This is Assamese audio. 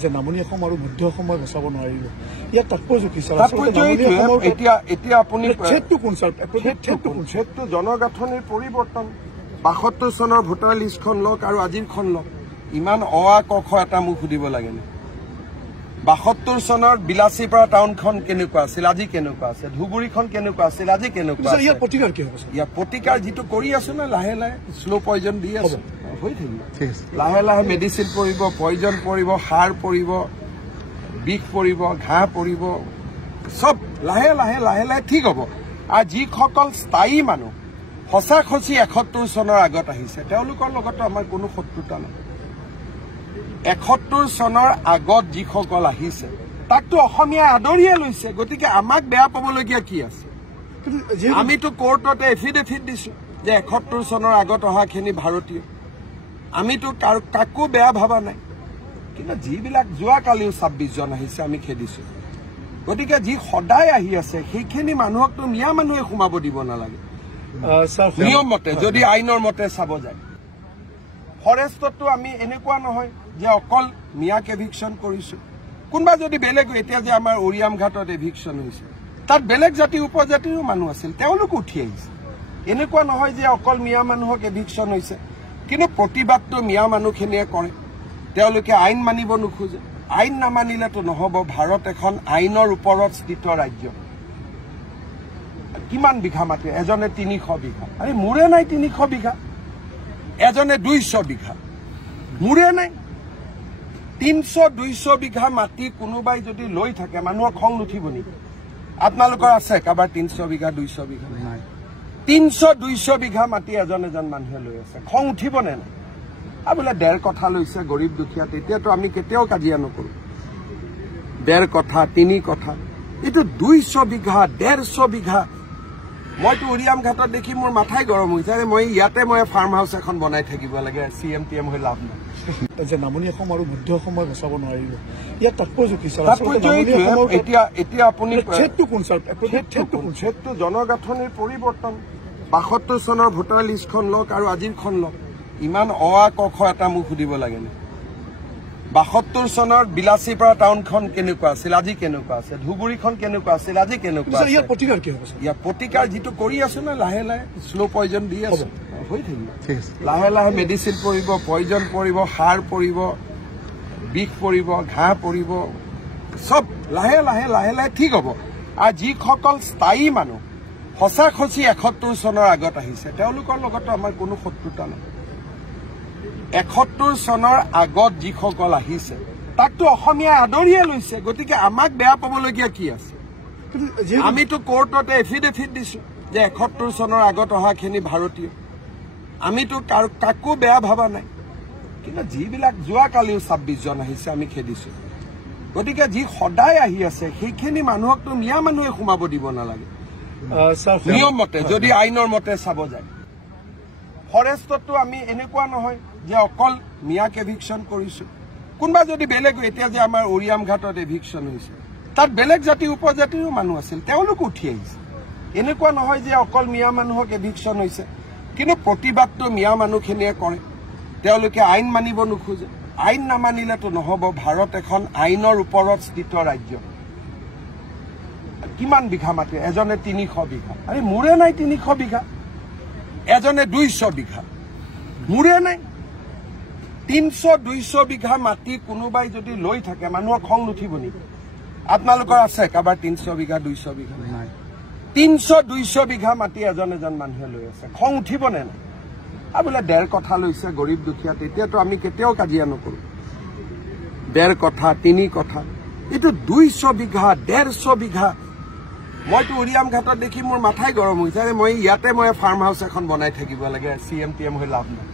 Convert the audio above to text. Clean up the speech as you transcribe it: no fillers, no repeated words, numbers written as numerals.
যে নামনি অসম আৰু মধ্য অসম বচাব নোৱাৰিব ইয়াৰ তাৎপৰ্য কি স্যাৰ এতিয়া আপুনি ছেটটো কোন স্যাৰ ছেটটো জনগাঁথনিৰ পৰিৱৰ্তন ৭২ চনৰ ভোটাৰ লিষ্টখন লওক আৰু আজিৰখন লওক ইমান ক খ এটা মোক সুধিব লাগে নে ৭২ চনৰ বিলাচীপাৰা টাউনখন কেনেকুৱা আছিল আজি কেনেকুৱা আছে ধুবুৰীখন কেনেকুৱা আছিল আজি কেনেকুৱা আছে ইয়াৰ প্ৰতিকাৰ কি হ'ব ইয়াৰ প্ৰতিকাৰ যিটো কৰি আছো না লাহে লাহে স্লো পয়জন দি আছো হৈ থাকিব লাহে লাহে মেডিচিন পৰিব পয়জন পৰিব সাৰ পৰিব বিষ পৰিব ঘাঁহ পৰিব সব লাহে লাহে লাহে লাহে ঠিক হ'ব আৰু যিসকল স্থায়ী মানুহ সঁচাসচি ৭১ চনৰ আগত আহিছে তেওঁলোকৰ লগতো আমাৰ কোনো শত্ৰুতা নাই ৭১ চনৰ আগত যিসকল আহিছে তাকতো অসমীয়াই আদৰিয়ে লৈছে গতিকে আমাক বেয়া পাবলগীয়া কি আছে আমিতো কোৰ্টতে এফিডেভিট দিছো যে ৭১ চনৰ আগত অহাখিনি ভাৰতীয় আমিতো কাকো বেয়া ভাবা নাই কিন্তু যিবিলাক যোৱাকালিও ২৬ জন আহিছে আমি খেদিছো গতিকে যি সদায় আহি আছে সেইখিনি মানুহকতো মিয়া মানুহে সোমাব দিব নালাগে নিয়ম মতে যদি আইনৰ মতে চাব যায় ফৰেষ্টতো আমি এনেকুৱা নহয় যে অকল মিয়াক এভিকশ্যন কৰিছো কোনোবা যদি বেলেগ এতিয়া যে আমাৰ ওৰিয়াম ঘাটত এভিকশ্যন হৈছে তাত বেলেগ জাতি উপজাতিৰো মানুহ আছিল তেওঁলোক উঠি আহিছে এনেকুৱা নহয় যে অকল মিয়া মানুহক এভিকশ্যন হৈছে কিন্তু প্ৰতিবাদটো মিয়া মানুহখিনিয়ে কৰে তেওঁলোকে আইন মানিব নোখোজে আইন নামানিলেতো নহব ভাৰত এখন আইনৰ ওপৰত স্থিত ৰাজ্য কিমান বিঘা মাটি এজনে ৩০০ বিঘা আৰে মোৰে নাই ৩০০ বিঘা এজনে ২০০ বিঘা মোৰে নাই ৩০০-২০০ বিঘা মাটি কোনোবাই যদি লৈ থাকে মানুহৰ খং নুঠিব নেকি আপোনালোকৰ আছে কাৰোবাৰ ৩০০ বিঘা ২০০ বিঘা নাই ৩০০-২০০ বিঘা মাটি এজন মানুহে লৈ আছে খং উঠিব নে নাই বোলে ১.৫ কথা লৈছে গৰীব দুখীয়া তেতিয়াতো আমি কেতিয়াও কাজিয়া নকৰো ১.৫ কথা ৩ কথা এইটো ২০০ বিঘা ১৫০ বিঘা মইতো উৰিয়াম ঘাটত দেখি মোৰ মাথাই গৰম হৈছে মই ইয়াতে মই ফাৰ্ম হাউচ এখন বনাই থাকিব লাগে CM হৈ লাভ নাই যে নামনি অসম আৰু মধ্য অসম বচাব নোৱাৰিব ইয়াৰ তাৎপৰ্য কি স্যাৰ এতিয়া আপুনি ছেটটো কোন স্যাৰ ছেটটো জনগাঁথনিৰ পৰিৱৰ্তন ৭২ চনৰ ভোটাৰ লিষ্টখন লওক আৰু আজিৰখন লওক ইমান ক খ এটা মোক সুধিব লাগে নে ৭২ চনৰ বিলাচীপাৰা টাউনখন কেনেকুৱা আছিল আজি কেনেকুৱা আছে ধুবুৰীখন কেনেকুৱা আছিল আজি কেনেকুৱা আছে ইয়াৰ প্ৰতিকাৰ কি হ'ব ইয়াৰ প্ৰতিকাৰ যিটো কৰি আছো না লাহে লাহে স্লো পয়জন দি আছো হৈ থাকিব লাহে লাহে মেডিচিন পৰিব পয়জন পৰিব সাৰ পৰিব বিষ পৰিব ঘাঁহ পৰিব সব লাহে লাহে লাহে লাহে ঠিক হ'ব আৰু যিসকল স্থায়ী মানুহ সঁচাসচি ৭১ চনৰ আগত আহিছে তেওঁলোকৰ লগতো আমাৰ কোনো শত্ৰুতা নাই ৭১ চনৰ আগত যিসকল আহিছে তাকতো অসমীয়াই আদৰিয়ে লৈছে গতিকে আমাক বেয়া পাবলগীয়া কি আছে আমিতো কোৰ্টতে এফিডেভিট দিছো যে ৭১ চনৰ আগত অহাখিনি ভাৰতীয় আমিতো কাকো বেয়া ভাবা নাই কিন্তু যিবিলাক যোৱাকালিও ২৬ জন আহিছে আমি খেদিছো গতিকে যি সদায় আহি আছে সেইখিনি মানুহকতো মিয়া মানুহে সোমাব দিব নালাগে নিয়ম মতে যদি আইনৰ মতে চাব যায় ফৰেষ্টতো আমি এনেকুৱা নহয় যে অকল মিয়াক এভিকশ্যন কৰিছো কোনোবা যদি বেলেগ এতিয়া যে আমাৰ ওৰিয়াম ঘাটত এভিকশ্যন হৈছে তাত বেলেগ জাতি উপজাতিৰো মানুহ আছিল তেওঁলোক উঠি আহিছে এনেকুৱা নহয় যে অকল মিয়া মানুহক এভিকশ্যন হৈছে কিন্তু প্ৰতিবাদটো মিয়া মানুহখিনিয়ে কৰে তেওঁলোকে আইন মানিব নোখোজে আইন নামানিলেতো নহব ভাৰত এখন আইনৰ ওপৰত স্থিত ৰাজ্য কিমান বিঘা মাটি এজনে ৩০০ বিঘা আৰে মোৰে নাই ৩০০ বিঘা এজনে ২০০ বিঘা মোৰে নাই ৩০০-২০০ বিঘা মাটি কোনোবাই যদি লৈ থাকে মানুহৰ খং নুঠিব নেকি আপোনালোকৰ আছে কাৰোবাৰ ৩০০ বিঘা ২০০ বিঘা নাই ৩০০-২০০ বিঘা মাটি এজন মানুহে লৈ আছে খং উঠিব নে নাই বোলে ১.৫ কথা লৈছে গৰীব দুখীয়া তেতিয়াতো আমি কেতিয়াও কাজিয়া নকৰো ১.৫ কথা ৩ কথা এইটো ২০০ বিঘা ১৫০ বিঘা মইতো উৰিয়াম ঘাটত দেখি মোৰ মাথাই গৰম হৈছে মই ইয়াতে মই ফাৰ্ম হাউচ এখন বনাই থাকিব লাগে CM হৈ লাভ নাই